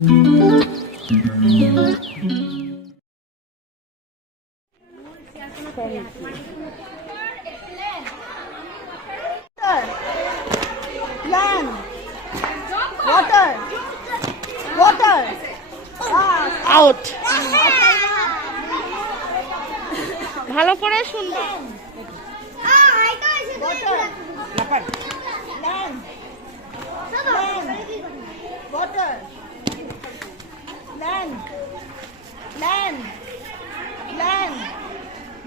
Land, water, water, out. ভালো করে শুনবা। water, land, land, water, land, land, land,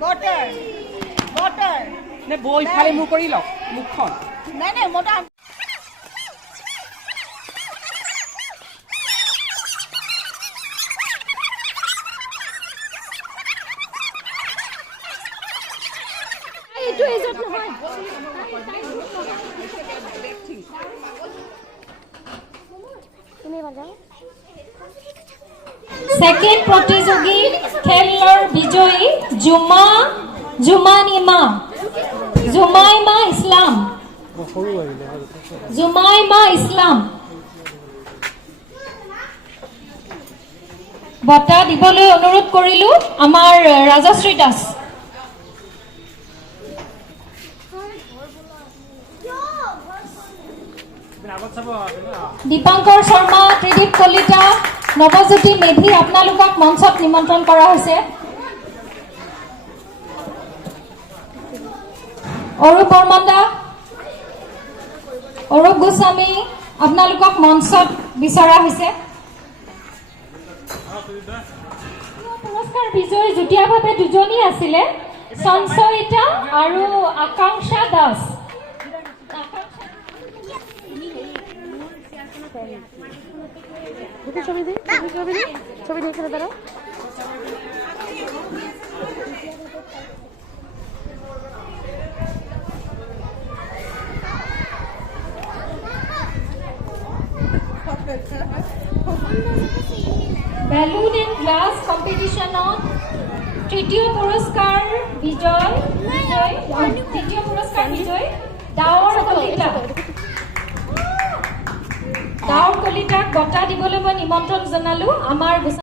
water, water. নে বই ফালে মুখ কৰি লওক মুখখন নাই মোটা এইটো ইজত নহয়। सेकेंड प्रतियोगी खेলৰ বিজয়ী জুমাইমা ইছলাম বঁটা দিবলৈ অনুৰোধ কৰিলো আমাৰ ৰাজশ্ৰী দাস। দীপাংকৰ শৰ্মা, ত্ৰিদীপ কলিতা, নৱজ্যোতি মেধি আপোনালোকক মঞ্চত নিমন্ত্ৰণ কৰা হৈছে। অৰূপ বৰ্মন্দা, অৰূপ গোস্বামী আপোনালোকক মঞ্চত বিচৰা হৈছে। পুৰস্কাৰ বিজয়ী যুটীয়াভাৱে দুজনী আছিলে, সঞ্চয়িতা আৰু আকাংক্ষা দাস। ছবি দিয়ে খেলে দাঁড়াও। বেলুন এণ্ড গ্লাছ কম্পিটিশ্যনত তৃতীয় পুৰস্কাৰ বিজয় ডাৱৰ কলিতাক বঁটা দিবলৈ মই নিমন্ত্ৰণ জনালো। আমাৰ